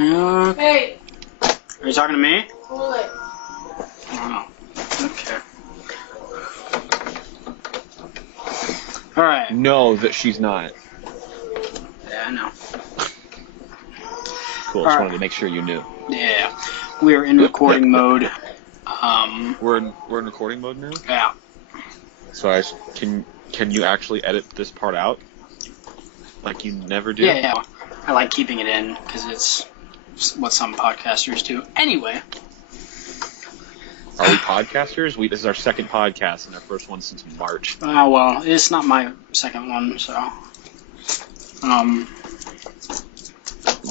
Hey. Are you talking to me? Cool it. Oh, okay. Alright. No, that she's not. Yeah, I know. Cool, just wanted to make sure you knew. Yeah. We're in recording mode. We're in recording mode now? Yeah. So can you actually edit this part out? Like you never do? Yeah. I like keeping it in because it's what some podcasters do. Anyway. Are we podcasters? This is our second podcast and our first one since March. Well, it's not my second one, so.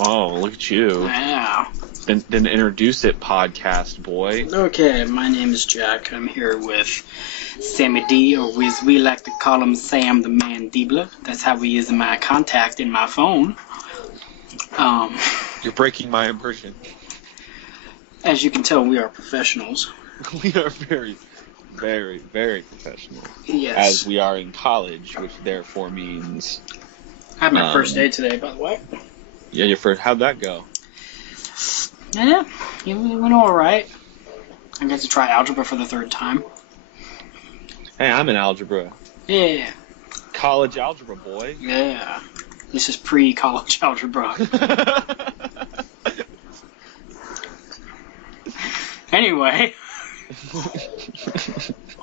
Oh, look at you. Yeah. Then introduce it, podcast boy. Okay, my name is Jack. I'm here with Sammy D, or as we like to call him, Sam the Man Diebler. That's how we use my contact in my phone. You're breaking my impression. As you can tell, we are professionals. We are very, very, very professional. Yes. As we are in college, which therefore means... I had my first day today, by the way. Yeah, your first... How'd that go? Yeah, it went alright. I got to try algebra for the third time. Hey, I'm in algebra. Yeah. College algebra, boy. Yeah. This is pre-college algebra. Anyway,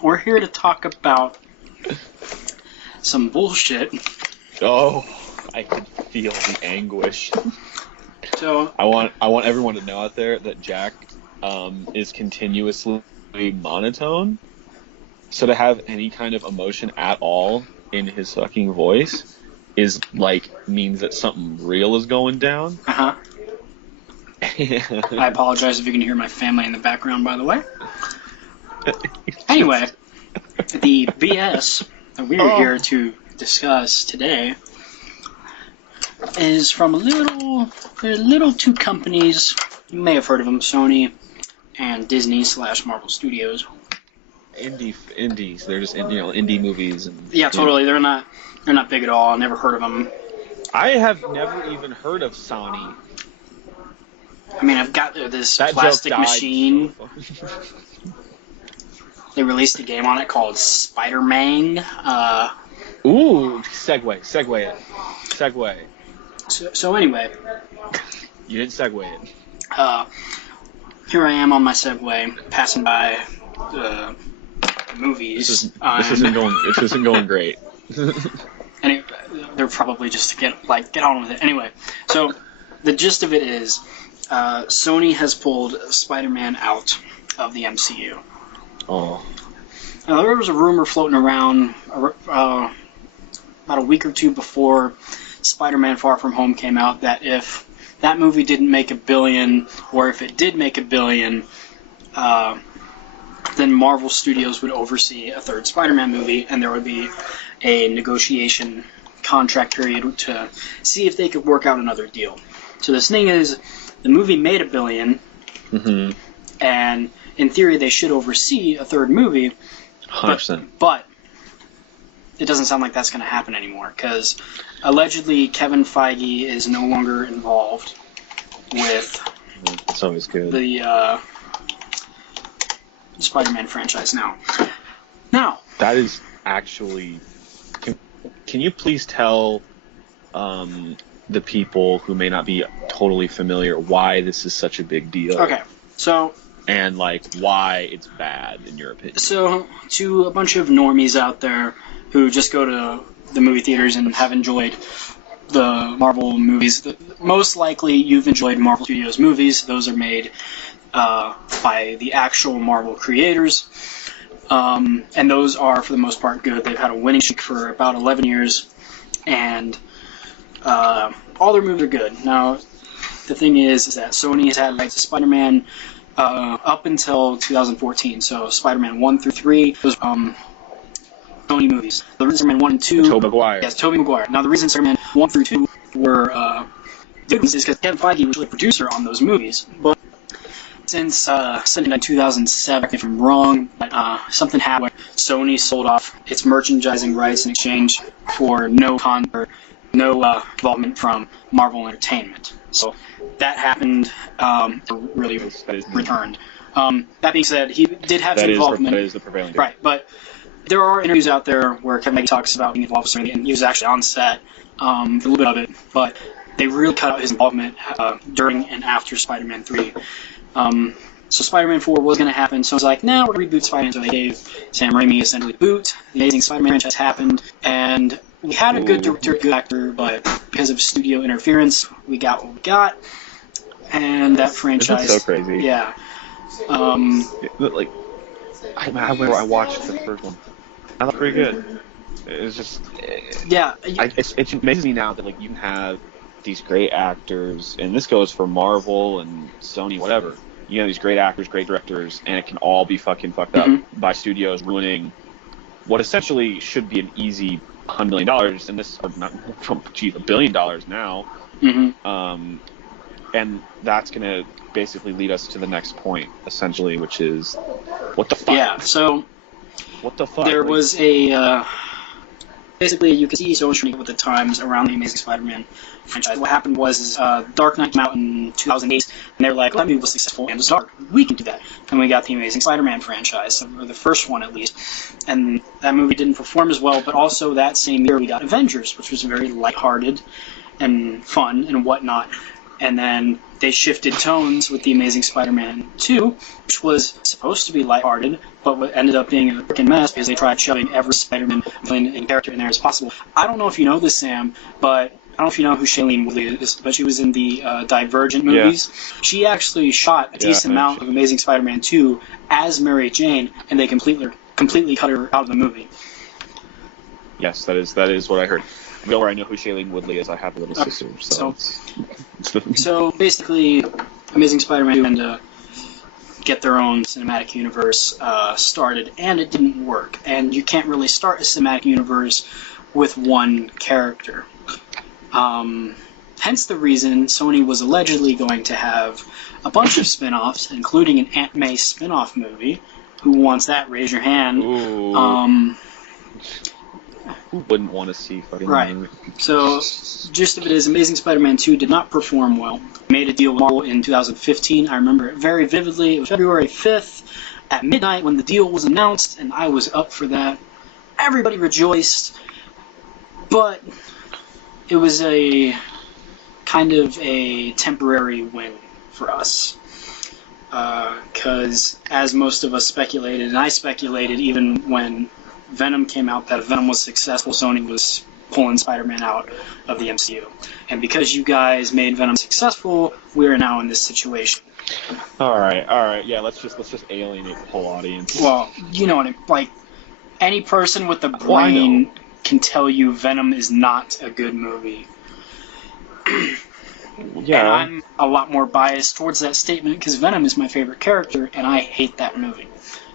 we're here to talk about some bullshit. Oh, I can feel the anguish. So I want everyone to know out there that Jack is continuously monotone. So to have any kind of emotion at all in his fucking voice is means that something real is going down. Uh-huh. I apologize if you can hear my family in the background, by the way. Anyway, the BS that we are here to discuss today is from little two companies. You may have heard of them, Sony and Disney / Marvel Studios. Indies. They're just indie movies. And, yeah, totally. They're not big at all. I never heard of them. I have never even heard of Sony. I mean, I've got this That plastic machine. They released a game on it called Spider-Man. Ooh, segue it. So anyway. You didn't segue it. Here I am on my Segway, passing by movies. This isn't going great. And they're probably just to get on with it. Anyway, so the gist of it is, Sony has pulled Spider-Man out of the MCU. Oh. Now, there was a rumor floating around about a week or two before Spider-Man Far From Home came out that if that movie didn't make $1 billion, or if it did make $1 billion, then Marvel Studios would oversee a third Spider-Man movie, and there would be a negotiation contract period to see if they could work out another deal. So this thing is, the movie made $1 billion, and in theory they should oversee a third movie. 100%. But it doesn't sound like that's going to happen anymore, because allegedly Kevin Feige is no longer involved with That's always good. the Spider-Man franchise now. Now, that is actually... Can you please tell the people who may not be totally familiar why this is such a big deal? okay, so... And, why it's bad, in your opinion. So, to a bunch of normies out there who just go to the movie theaters and have enjoyed the Marvel movies, most likely you've enjoyed Marvel Studios movies. Those are made by the actual Marvel creators. And those are, for the most part, good. They've had a winning streak for about 11 years. And all their movies are good. Now, the thing is that Sony has had rights to Spider-Man up until 2014. So Spider-Man 1 through 3 was Sony movies. The reason Spider-Man 1 and 2... Tobey Maguire. Yes, Tobey Maguire. Now, the reason Spider-Man 1 through 2 were good movies is because Kevin Feige was the producer on those movies. But since in 2007, if I'm wrong, something happened where Sony sold off its merchandising rights in exchange for no no involvement from Marvel Entertainment. So that happened, really returned. That being said, he did have some involvement. That is the prevailing view. Right, but there are interviews out there where Kevin Feige talks about being involved with Sony, and he was actually on set for a little bit of it, but they really cut out his involvement during and after Spider-Man 3. So Spider-Man 4 was going to happen, so I was like, we're going to reboot Spider-Man. So they gave Sam Raimi essentially boot. The Amazing Spider-Man franchise happened, and we had a good director, good actor, but because of studio interference, we got what we got, and that franchise... Isn't that so crazy? Yeah. Like, I remember I watched the first one. I thought pretty good. It was just... Yeah. It amazes me now that, like, you can have these great actors, and this goes for Marvel and Sony, whatever. You have these great actors, great directors, and it can all be fucking fucked up by studios ruining what essentially should be an easy $100 million, and this, or not, $1 billion now. And that's going to basically lead us to the next point, essentially, which is, what the fuck? Yeah, so... What the fuck? There was a... basically, you could see so much with the times around the Amazing Spider-Man franchise. What happened was Dark Knight came out in 2008, and they were like, that movie was successful and was dark. We can do that. And we got the Amazing Spider-Man franchise, or the first one at least. And that movie didn't perform as well, but also that same year we got Avengers, which was very lighthearted and fun and whatnot. And then they shifted tones with the Amazing Spider-Man 2, which was supposed to be lighthearted, but what ended up being a freaking mess because they tried shoving every Spider-Man villain and character in there as possible. I don't know if you know this, Sam, but I don't know if you know who Shailene Woodley is, but she was in the Divergent movies. Yeah. She actually shot a decent amount of Amazing Spider-Man 2 as Mary Jane, and they completely cut her out of the movie. Yes, that is what I heard. Where I know who Shailene Woodley is, I have a little sister. So basically, Amazing Spider-Man 2 and get their own cinematic universe started, and it didn't work. And you can't really start a cinematic universe with one character. Hence the reason Sony was allegedly going to have a bunch of spin-offs, including an Aunt May spin-off movie. Who wants that? Raise your hand. Ooh. Who wouldn't want to see fucking movie? So, gist of it is, Amazing Spider-Man 2 did not perform well. Made a deal with Marvel in 2015. I remember it very vividly. It was February 5th at midnight when the deal was announced, and I was up for that. Everybody rejoiced, but it was a kind of a temporary win for us. Because, as most of us speculated, and I speculated even when Venom came out, that if Venom was successful, Sony was pulling Spider-Man out of the MCU. And because you guys made Venom successful, we are now in this situation. All right, yeah, let's just alienate the whole audience. Well, you know what like any person with a brain can tell you Venom is not a good movie. Yeah. And I'm a lot more biased towards that statement because Venom is my favorite character, and I hate that movie.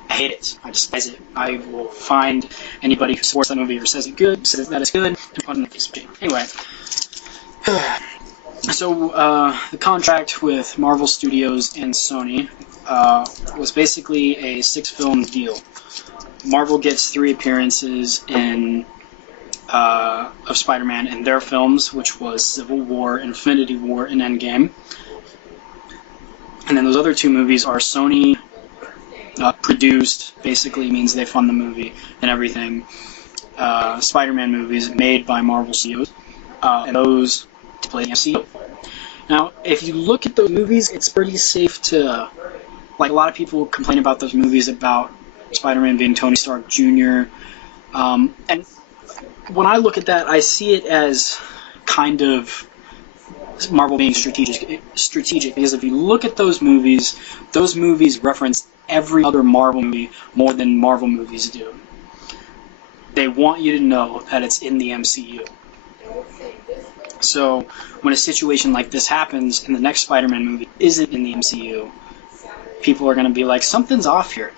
I hate it. I despise it. I will find anybody who supports that movie or says that it's good, and put it in the piece of shit. Anyway. So, the contract with Marvel Studios and Sony was basically a 6-film deal. Marvel gets 3 appearances of Spider-Man in their films, which was Civil War, Infinity War, and Endgame. And then those other 2 movies are Sony produced, basically means they fund the movie and everything. Spider-Man movies made by Marvel Studios, and those to play the MCU. Now, if you look at those movies, it's pretty safe to, like, a lot of people complain about those movies about Spider-Man being Tony Stark Jr. And when I look at that, I see it as kind of Marvel being strategic, because if you look at those movies reference every other Marvel movie more than Marvel movies do. They want you to know that it's in the MCU. So when a situation like this happens and the next Spider-Man movie isn't in the MCU, people are going to be like, something's off here.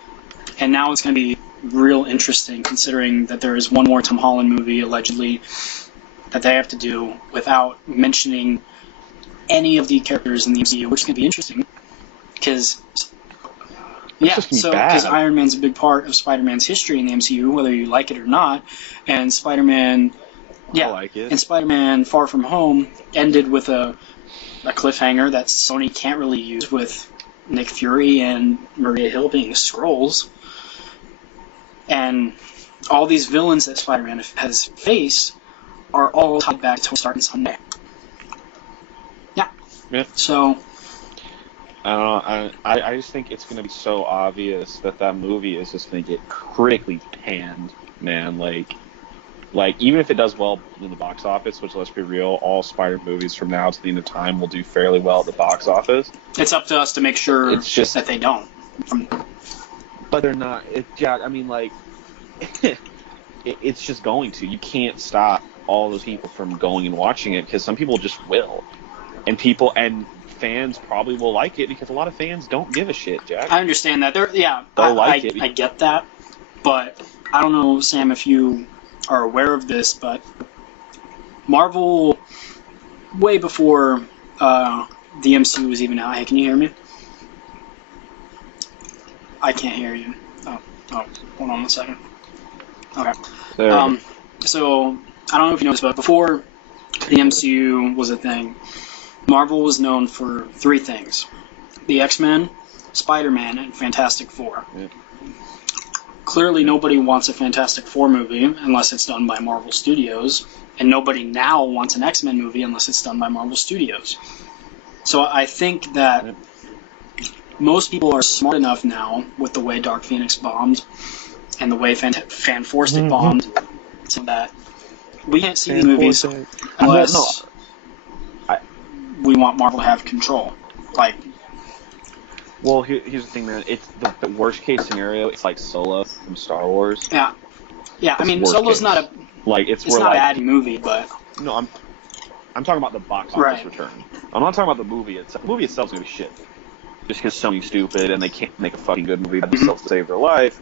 And now it's going to be real interesting considering that there is one more Tom Holland movie allegedly that they have to do without mentioning any of the characters in the MCU, which is going to be interesting because Iron Man's a big part of Spider-Man's history in the MCU, whether you like it or not, and Spider-Man Yeah, I like it. and Spider-Man Far From Home ended with a cliffhanger that Sony can't really use with Nick Fury and Maria Hill being Skrulls. And all these villains that Spider-Man has faced are all tied back to Tony Stark and Sunday. Yeah. Yeah. So... I don't know. I just think it's going to be so obvious that movie is just going to get critically panned, man. Like even if it does well in the box office, which, let's be real, all Spider movies from now to the end of time will do fairly well at the box office. It's up to us to make sure it's just, that they don't. But they're not. I mean, like, it's just going to. You can't stop all those people from going and watching it because some people just will. And fans probably will like it because a lot of fans don't give a shit, Jack. I understand that. I get that. But I don't know, Sam, if you are aware of this, but Marvel, way before the MCU was even out. Hey, can you hear me? I can't hear you. Oh, hold on a second. Okay. So, I don't know if you know this, but before the MCU was a thing, Marvel was known for three things: the X-Men, Spider-Man, and Fantastic Four. Yeah. Clearly, nobody wants a Fantastic Four movie unless it's done by Marvel Studios, and nobody now wants an X-Men movie unless it's done by Marvel Studios. So I think that most people are smart enough now with the way Dark Phoenix bombed and the way Fan Forced it bombed, so that we can't see these movies unless we want Marvel to have control. Well, here's the thing, man. It's the worst case scenario. It's like Solo from Star Wars. Yeah. I mean, Solo's not a it's not a bad movie, but no, I'm talking about the box office return. I'm not talking about the movie itself. The movie itself is gonna be shit, just because Sony's stupid and they can't make a fucking good movie that themselves to save their life,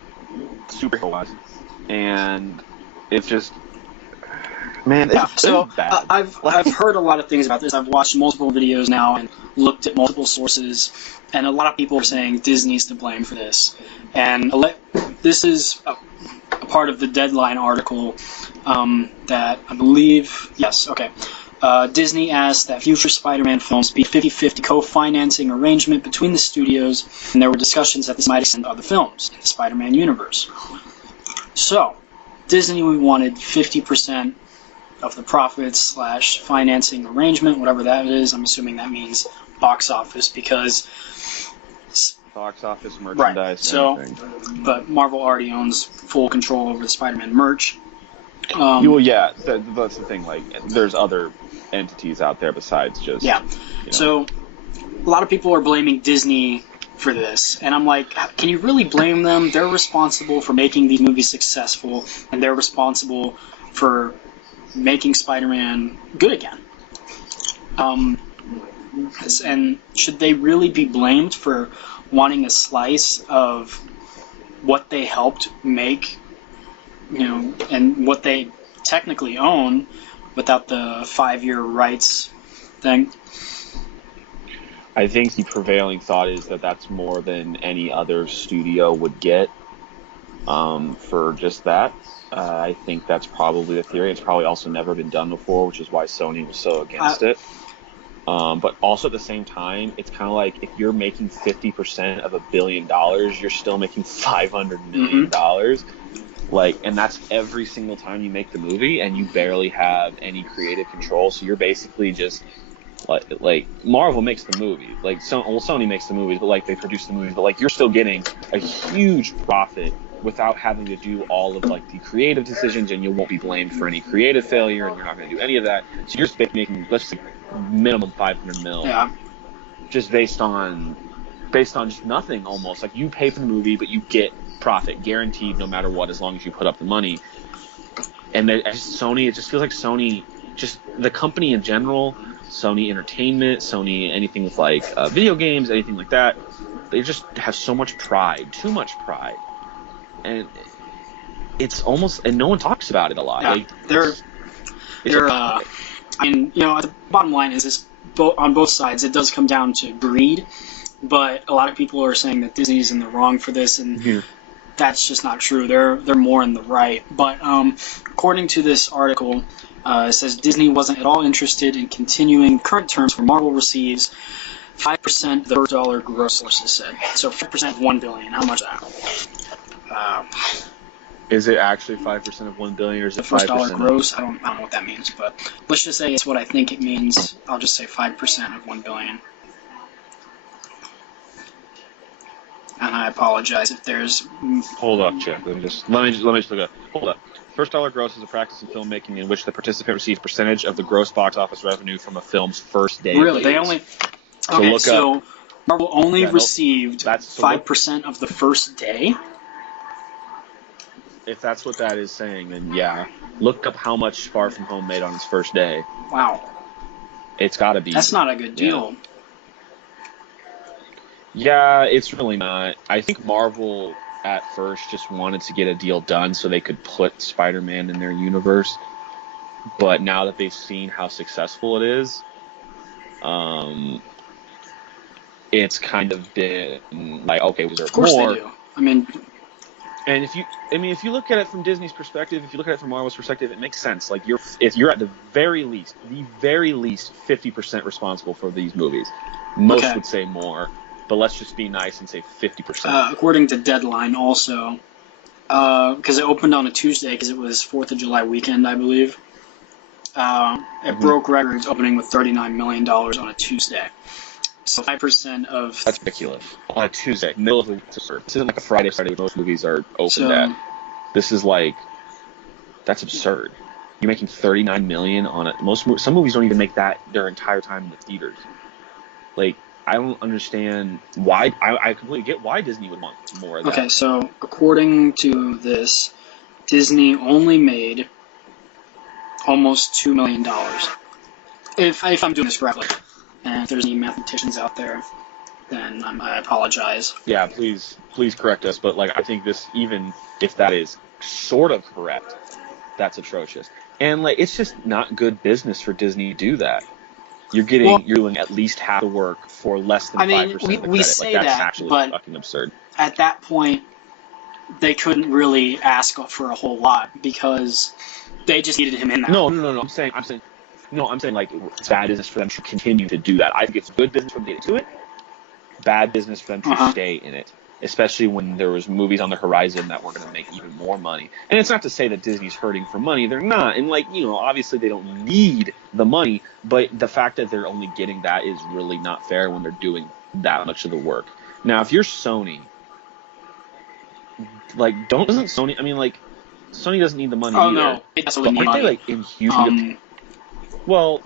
superhero-wise, and it's just. Man, so bad. I've heard a lot of things about this. I've watched multiple videos now and looked at multiple sources, and a lot of people are saying Disney's to blame for this. And this is a part of the Deadline article that I believe, yes, okay. Disney asked that future Spider-Man films be 50-50 co-financing arrangement between the studios, and there were discussions that this might extend to other films in the Spider-Man universe. So, Disney wanted 50% of the profits / financing arrangement, whatever that is. I'm assuming that means box office because box office, merchandise, so but Marvel already owns full control over the Spider-Man merch. That's the thing. Like, there's other entities out there besides just So a lot of people are blaming Disney for this, and I'm like, can you really blame them? They're responsible for making these movies successful, and they're responsible for making Spider-Man good again. And should they really be blamed for wanting a slice of what they helped make, and what they technically own without the 5-year rights thing? I think the prevailing thought is that that's more than any other studio would get for just that. I think that's probably the theory. It's probably also never been done before, which is why Sony was so against it. But also at the same time, it's kind of like if you're making 50% of $1 billion, you're still making $500 million. And that's every single time you make the movie, and you barely have any creative control. So you're basically just like Marvel makes the movie, Sony makes the movies, but they produce the movies, but you're still getting a huge profit without having to do all of the creative decisions, and you won't be blamed for any creative failure, and you're not going to do any of that. So you're making, let's say, minimum $500 million, just based on just nothing almost. You pay for the movie, but you get profit guaranteed no matter what, as long as you put up the money. And Sony, it just feels like Sony, just the company in general, Sony Entertainment, Sony anything with video games, anything like that, they just have so much pride, too much pride. And it's almost, and no one talks about it a lot. The bottom line is this: on both sides, it does come down to greed. But a lot of people are saying that Disney's in the wrong for this, and that's just not true. They're more in the right. But according to this article, it says Disney wasn't at all interested in continuing current terms where Marvel receives 5% of the first dollar gross, sources said. So 5% of $1 billion. How much is that? Is it actually 5% of $1 billion, or is it 5%? The first dollar gross? I don't know what that means, but let's just say it's what I think it means. I'll just say 5% of $1 billion. And I apologize if there's. Hold up, Jack. Let me just look up. Hold up. First dollar gross is a practice in filmmaking in which the participant receives a percentage of the gross box office revenue from a film's first day. Really, they only. Okay, so Marvel only received 5% of the first day. If that's what that is saying, then yeah, look up how much Far From Home made on its first day. Wow, it's got to be. That's not a good deal. Yeah, it's really not. I think Marvel at first just wanted to get a deal done so they could put Spider-Man in their universe. But now that they've seen how successful it is, it's kind of been like, okay, was there more? Of course they do. And if you look at it from Disney's perspective, if you look at it from Marvel's perspective, it makes sense. Like if you're at the very least 50% responsible for these movies. Most would say more. But let's just be nice and say 50%. According to Deadline, also, because it opened on a Tuesday, because it was 4th of July weekend, I believe. It broke records opening with $39 million on a Tuesday. So 5% of... That's ridiculous. On a Tuesday, middle of the week. This isn't like a Friday most movies are opened at. This is like... That's absurd. You're making $39 million on it. Some movies don't even make that their entire time in the theaters. Like... I don't understand why. I completely get why Disney would want more of that. Okay, so according to this, Disney only made almost $2 million. If I'm doing this correctly, and if there's any mathematicians out there, then I apologize. Yeah, please correct us. But like, I think this, even if that is sort of correct, that's atrocious. And like, it's just not good business for Disney to do that. You're doing at least half the work for less than 5% of the credit. We say that's that, actually but fucking absurd. At that point, they couldn't really ask for a whole lot because they just needed him in there. No. I'm saying like it's bad business for them to continue to do that. I think it's good business for them to get into it. Bad business for them to stay in it. Especially when there was movies on the horizon that were going to make even more money. And it's not to say that Disney's hurting for money. They're not. And, like, obviously they don't need the money. But the fact that they're only getting that is really not fair when they're doing that much of the work. Now, if you're Sony, like, Sony doesn't need the money either. Oh, no. It doesn't need money. They, like, in huge... Well...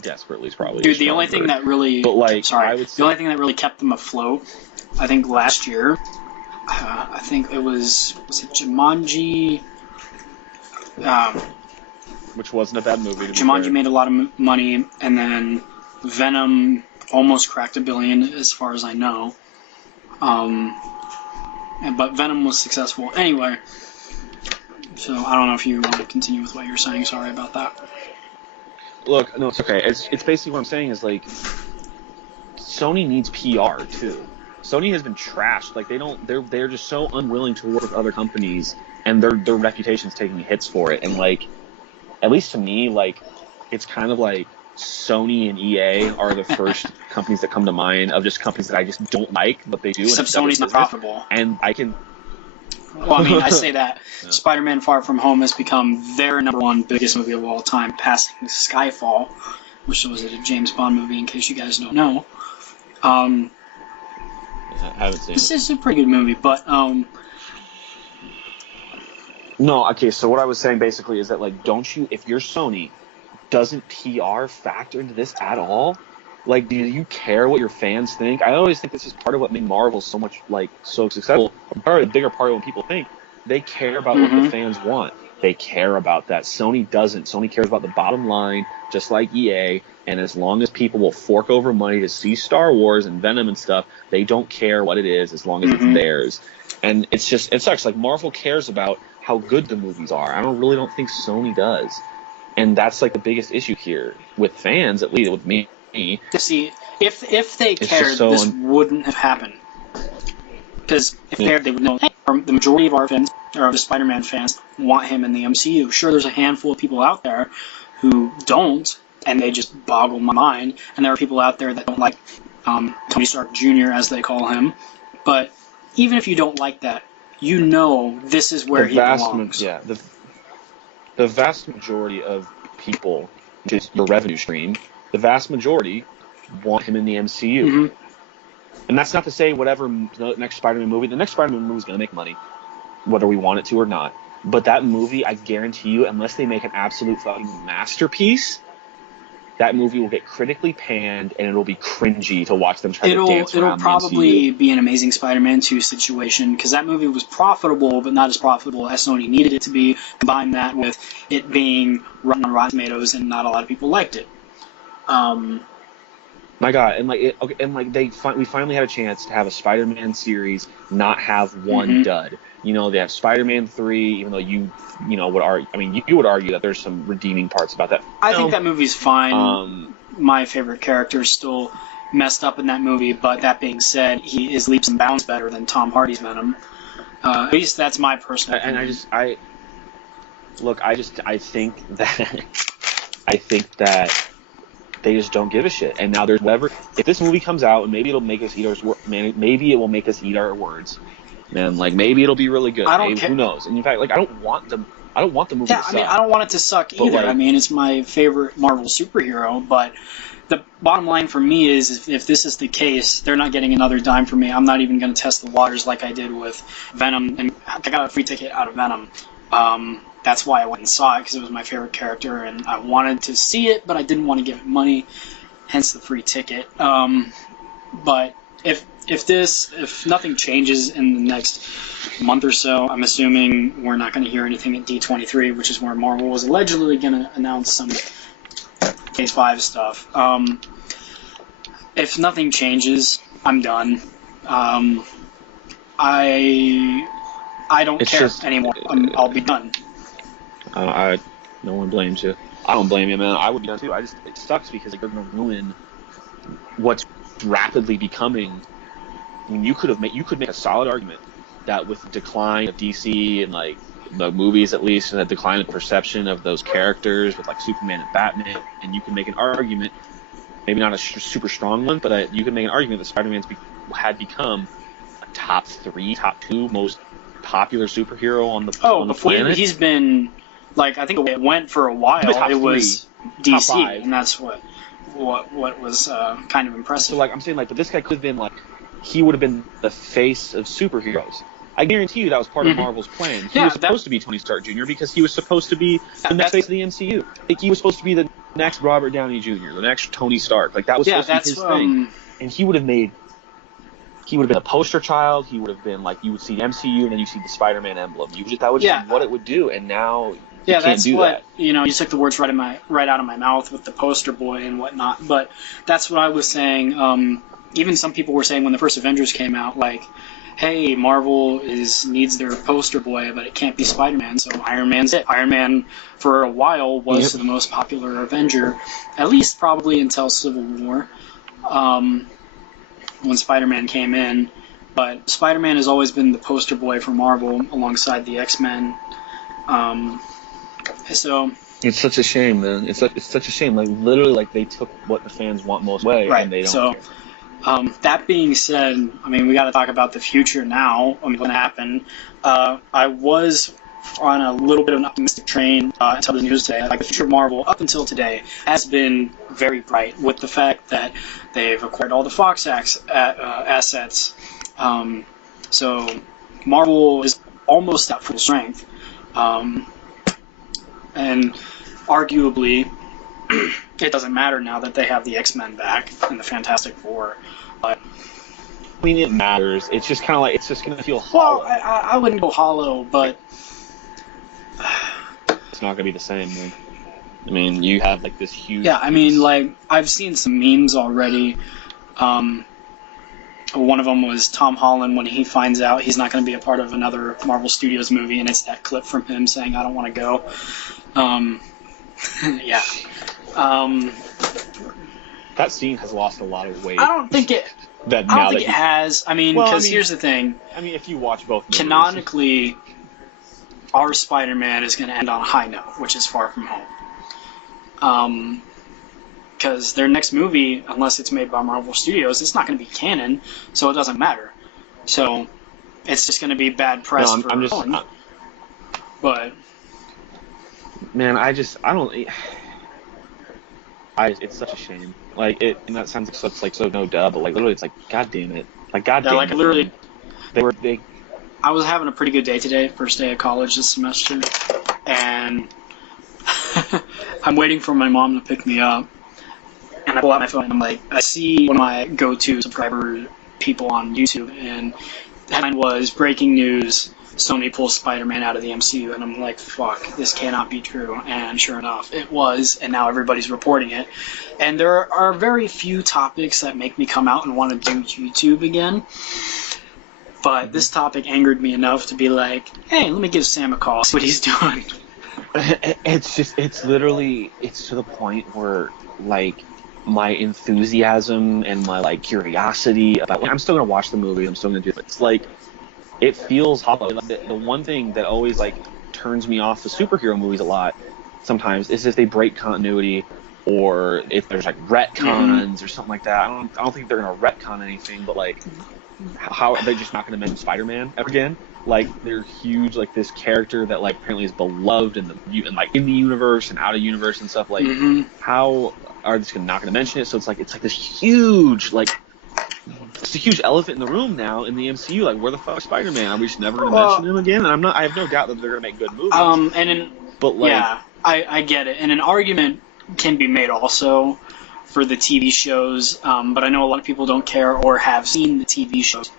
Desperately is probably. Dude, the only thing that really, the only thing that really kept them afloat, I think last year, I think it was it Jumanji? Which wasn't a bad movie. Jumanji made a lot of money, and then Venom almost cracked $1 billion, as far as I know. But Venom was successful anyway. So I don't know if you want to continue with what you're saying. Sorry about that. Look, no, it's okay. It's basically what I'm saying is, like, Sony needs PR too. Sony has been trashed. Like, they're just so unwilling to work with other companies, and their reputation's taking hits for it. And, like, at least to me, like, it's kind of like Sony and EA are the first companies that come to mind of just companies that I just don't like, but they do. Except Sony's not profitable. And I can... Well, I mean, I say that Spider-Man Far From Home has become their #1 biggest movie of all time, passing Skyfall, which was a James Bond movie, in case you guys don't know. I haven't seen it. This is a pretty good movie, but... No, okay, so what I was saying basically is that, like, if you're Sony, doesn't PR factor into this at all? Like, do you care what your fans think? I always think this is part of what made Marvel so much, like, so successful. Or a bigger part of what people think. They care about what the fans want. They care about that. Sony doesn't. Sony cares about the bottom line, just like EA. And as long as people will fork over money to see Star Wars and Venom and stuff, they don't care what it is as long as it's theirs. And it sucks. Like, Marvel cares about how good the movies are. I really don't think Sony does. And that's, like, the biggest issue here. With fans, at least, with me. See, if they cared, this wouldn't have happened. Because if they cared, they would know, hey, the majority of our fans, or the Spider-Man fans, want him in the MCU. Sure, there's a handful of people out there who don't, and they just boggle my mind. And there are people out there that don't like Tony Stark Jr., as they call him. But even if you don't like that, you know this is where he belongs. The vast majority of people, which is your revenue stream, the vast majority want him in the MCU. Mm-hmm. And that's not to say whatever the next Spider-Man movie, the next Spider-Man movie is going to make money, whether we want it to or not. But that movie, I guarantee you, unless they make an absolute fucking masterpiece, that movie will get critically panned, and it'll be cringy to watch them try to dance around. It'll probably be an Amazing Spider-Man 2 situation, because that movie was profitable, but not as profitable as Sony needed it to be. Combine that with it being run on Rotten Tomatoes, and not a lot of people liked it. My God, and we finally had a chance to have a Spider-Man series not have one dud. You know, they have Spider-Man 3, even though you would argue, you would argue that there's some redeeming parts about that. I think that movie's fine. My favorite character is still messed up in that movie, but that being said, he is leaps and bounds better than Tom Hardy's Venom. At least that's my personal opinion. I think that they just don't give a shit. And now there's whatever. If this movie comes out, and maybe it'll make us eat our words. Man, maybe it'll be really good. I don't care. Who knows? And in fact, I don't want the movie to suck. I don't want it to suck either. It's my favorite Marvel superhero, but the bottom line for me is if this is the case, they're not getting another dime from me. I'm not even going to test the waters like I did with Venom, and I got a free ticket out of Venom. That's why I went and saw it, because it was my favorite character, and I wanted to see it, but I didn't want to give it money, hence the free ticket. But if nothing changes in the next month or so, I'm assuming we're not going to hear anything at D23, which is where Marvel was allegedly going to announce some Phase 5 stuff. If nothing changes, I'm done. I don't care anymore. I'll be done. No one blames you. I don't blame you, man. I would be done too. It sucks because they're going to ruin what's rapidly becoming. You could make a solid argument that with the decline of DC and the movies, at least, and the decline in perception of those characters with Superman and Batman, and you can make an argument, maybe not a super strong one, but you can make an argument that Spider-Man's had become a top 3, top 2 most popular superhero on the planet. He's been I think it went for a while. It was DC, and that's what was kind of impressive. So I'm saying but this guy could have been he would have been the face of superheroes. I guarantee you that was part of Marvel's plan. He was supposed to be Tony Stark Jr. because he was supposed to be the next face of the MCU. He was supposed to be the next Robert Downey Jr., the next Tony Stark. That was supposed to be his thing. And he would have been a poster child. He would have been you would see the MCU and then you see the Spider-Man emblem. That would just be what it would do. And now you can't do that. You took the words right out of my mouth with the poster boy and whatnot. But that's what I was saying. Even some people were saying when the first Avengers came out, hey, Marvel needs their poster boy, but it can't be Spider-Man, so Iron Man's it. Iron Man, for a while, was the most popular Avenger, at least probably until Civil War, when Spider-Man came in. But Spider-Man has always been the poster boy for Marvel, alongside the X-Men. So it's such a shame, man. It's such a shame. Literally, they took what the fans want most away, and they don't care. That being said, we got to talk about the future now. What's going to happen? I was on a little bit of an optimistic train until the news today. The future of Marvel, up until today, has been very bright with the fact that they've acquired all the Fox assets. So Marvel is almost at full strength. And arguably, it doesn't matter now that they have the X-Men back and the Fantastic Four. But it matters. It's just kind of it's just going to feel hollow. Well, I wouldn't go hollow, but it's not going to be the same, man. You have this huge... Yeah, I've seen some memes already. One of them was Tom Holland when he finds out he's not going to be a part of another Marvel Studios movie, and it's that clip from him saying, "I don't want to go." That scene has lost a lot of weight. I don't think it. That I now don't think that it has. I mean, Well, because I mean- here's the thing. I mean, if you watch both movies, Canonically, our Spider-Man is going to end on a high note, which is Far From Home. Because their next movie, unless it's made by Marvel Studios, it's not going to be canon, so it doesn't matter. So it's just going to be bad press No, for I'm just, Holland. But man, I don't. It's such a shame. Like and that sounds so no duh, but like literally, it's like, god damn it, like god damn like it. literally, They I was having a pretty good day today, first day of college this semester, and I'm waiting for my mom to pick me up. And I pull out my phone and I'm like, I see one of my go-to subscriber people on YouTube, and the headline was breaking news: Sony pulls Spider-Man out of the MCU, and I'm like, fuck, this cannot be true. And sure enough, it was, and now everybody's reporting it. And there are very few topics that make me come out and want to do YouTube again. But this topic angered me enough to be like, hey, let me give Sam a call, see what he's doing. it's literally to the point where like my enthusiasm and my like curiosity about I'm still gonna watch the movie, I'm still gonna do it. It's like it feels hollow. The one thing that always like turns me off the superhero movies a lot sometimes is if they break continuity or if there's like retcons or something like that. I don't think they're gonna retcon anything, but like how are they just not gonna mention Spider-Man ever again? Like they're huge, like this character that like apparently is beloved in like in the universe and out of universe and stuff. Like how are they just not going to mention it? So it's like this huge it's a huge elephant in the room now in the MCU. Like where the fuck is Spider-Man? Are we just never going to mention him again? And I have no doubt that they're going to make good movies. I get it, and an argument can be made also for the TV shows. But I know a lot of people don't care or have seen the TV shows.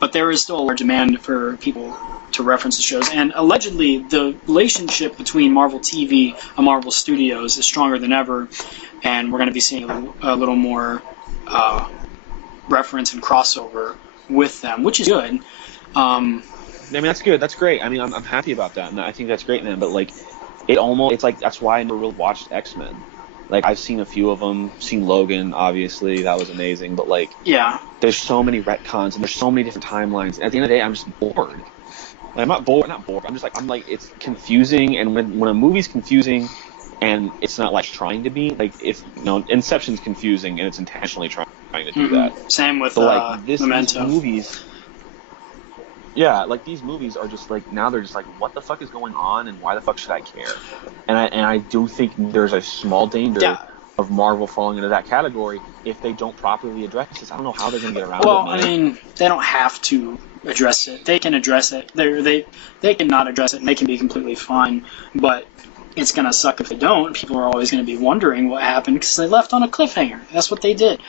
But there is still a large demand for people to reference the shows. And allegedly, the relationship between Marvel TV and Marvel Studios is stronger than ever. And we're going to be seeing a little more reference and crossover with them, which is good. I mean, that's good. That's great. I mean, I'm happy about that. And I think that's great, man. But, like, it's like that's why I never really watched X-Men. Like, I've seen a few of them, seen Logan, obviously, that was amazing, but, like, there's so many retcons, and there's so many different timelines, and at the end of the day, I'm just bored. Like, I'm not bored, I'm like, it's confusing, and when a movie's confusing, and it's not, like, trying to be, like, if, Inception's confusing, and it's intentionally trying to do that. Same with like, Memento. These movies... Yeah, like these movies are just like now they're just like what the fuck is going on and why the fuck should I care? And I do think there's a small danger of Marvel falling into that category if they don't properly address this. I don't know how they're gonna get around it. Well, I mean, they don't have to address it. They can address it. They can not address it and they can be completely fine. But it's gonna suck if they don't. People are always gonna be wondering what happened because they left on a cliffhanger. That's what they did.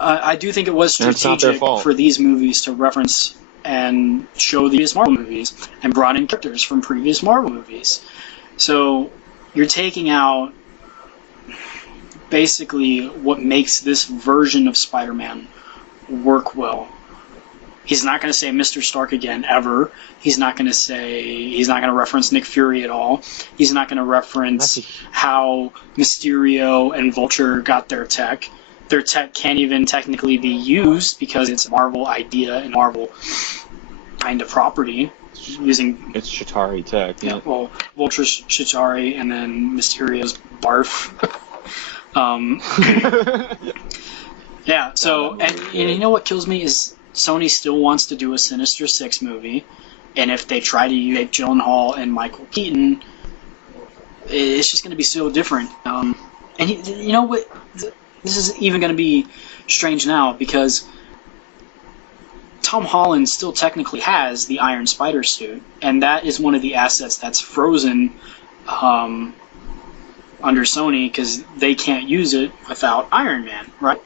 I do think it was strategic for these movies to reference and show the previous Marvel movies and brought in characters from previous Marvel movies. So you're taking out basically what makes this version of Spider-Man work well. He's not going to say Mr. Stark again, ever. He's not going to reference Nick Fury at all. He's not going to reference how Mysterio and Vulture got their tech. Their tech can't even technically be used because it's a Marvel idea and Marvel kind of property. It's Chitauri tech. Yeah. Well, Vulture's Chitauri and then Mysterio's barf. Yeah. So, and you know what kills me is Sony still wants to do a Sinister Six movie, and if they try to use Gyllenhaal and Michael Keaton, it's just going to be so different. And you know what? This is even going to be strange now because Tom Holland still technically has the Iron Spider suit, and that is one of the assets that's frozen under Sony because they can't use it without Iron Man, right?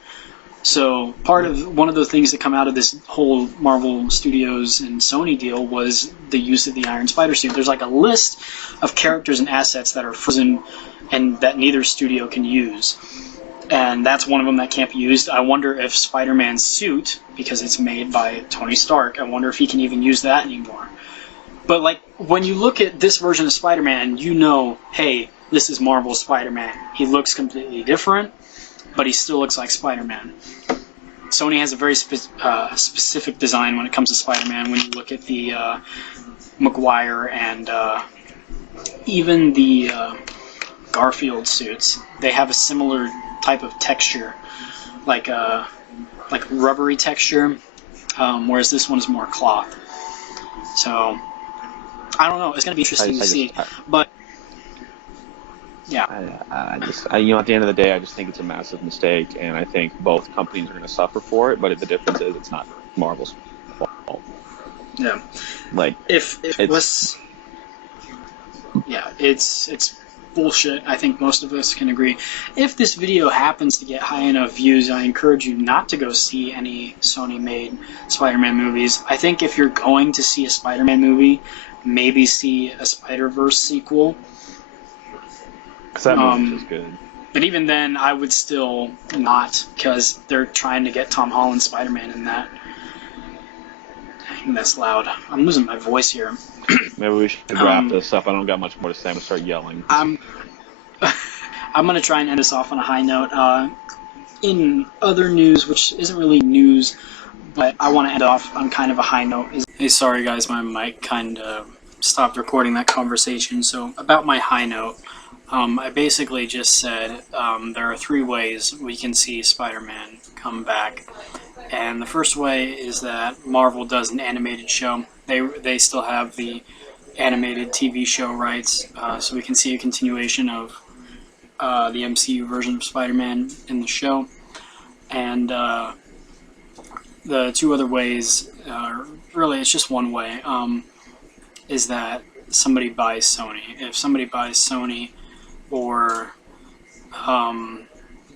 So one of the things that come out of this whole Marvel Studios and Sony deal was the use of the Iron Spider suit. There's like a list of characters and assets that are frozen and that neither studio can use. And that's one of them that can't be used. I wonder if Spider-Man's suit, because it's made by Tony Stark, I wonder if he can even use that anymore. But like when you look at this version of Spider-Man, you know, hey, this is Marvel's Spider-Man. He looks completely different, but he still looks like Spider-Man. Sony has a very specific design when it comes to Spider-Man. When you look at the Maguire and even the Garfield suits, they have a similar type of texture, like rubbery texture, whereas this one is more cloth. So I don't know. It's going to be interesting to see. But yeah, at the end of the day, I just think it's a massive mistake, and I think both companies are going to suffer for it. But the difference is, it's not Marvel's fault. Yeah. Like, if it was, yeah, it's bullshit. I think most of us can agree. If this video happens to get high enough views, I encourage you not to go see any Sony-made Spider-Man movies. I think if you're going to see a Spider-Man movie, maybe see a Spider-Verse sequel. Because that movie is good. But even then, I would still not, because they're trying to get Tom Holland Spider-Man in that. Dang, that's loud. I'm losing my voice here. Maybe we should wrap this up. I don't got much more to say. I'm going to start yelling. I'm going to try and end this off on a high note. In other news, which isn't really news, but I want to end off on kind of a high note. Hey, sorry guys, my mic kind of stopped recording that conversation. So about my high note, I basically just said there are 3 ways we can see Spider-Man come back. And the first way is that Marvel does an animated show. They still have the animated TV show rights, so we can see a continuation of the MCU version of Spider-Man in the show. And the 2 other ways, really it's just one way, is that somebody buys Sony. If somebody buys Sony, or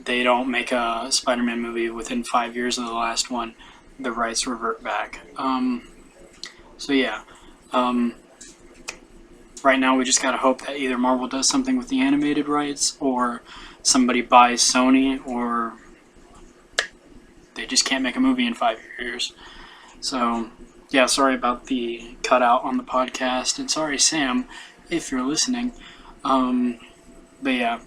they don't make a Spider-Man movie within 5 years of the last one, the rights revert back. So yeah, right now we just gotta hope that either Marvel does something with the animated rights, or somebody buys Sony, or they just can't make a movie in 5 years. So yeah, sorry about the cutout on the podcast, and sorry Sam, if you're listening. But yeah,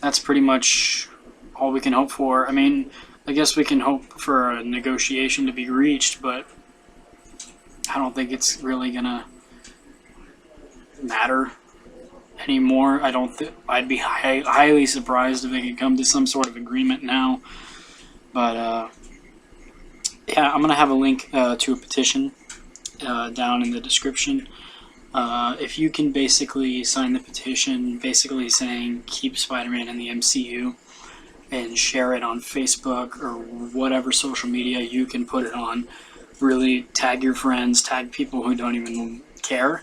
that's pretty much all we can hope for. I mean, I guess we can hope for a negotiation to be reached, but I don't think it's really gonna matter anymore. I'd be highly surprised if they could come to some sort of agreement now. But yeah, I'm gonna have a link to a petition down in the description. If you can basically sign the petition, basically saying keep Spider-Man in the MCU, and share it on Facebook or whatever social media you can put it on, really tag your friends, tag people who don't even care,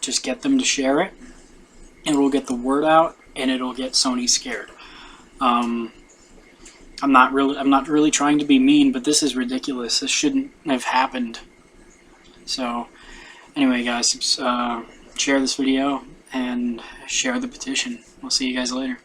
just get them to share it, and it'll get the word out, and it'll get Sony scared. I'm not really trying to be mean, but this is ridiculous. This shouldn't have happened. So anyway, guys, share this video and share the petition. We'll see you guys later.